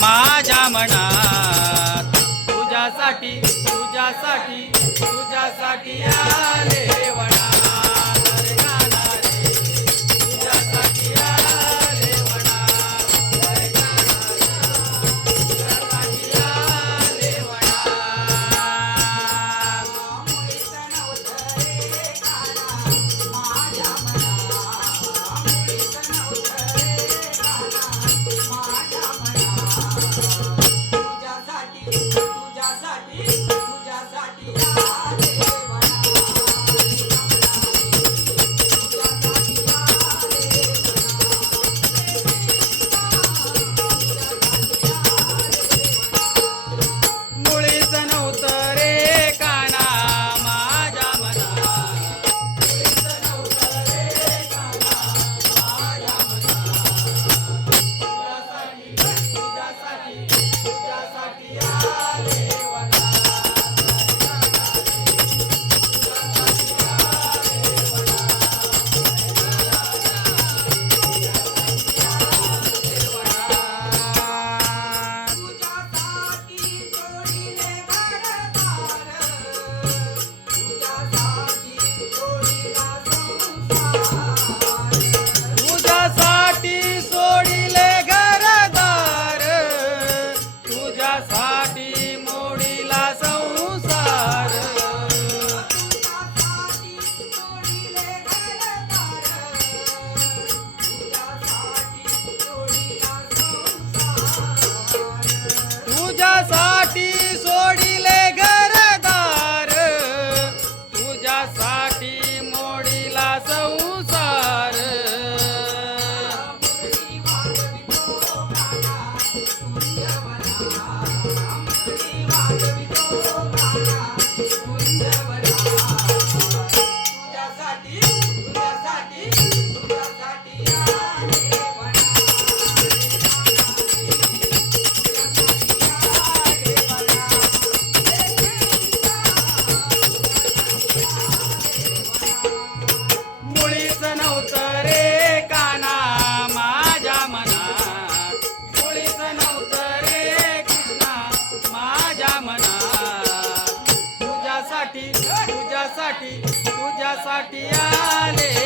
माझ्या मनात. तुझ्यासाठी तुझ्यासाठी. तुझ्यासाठी आले.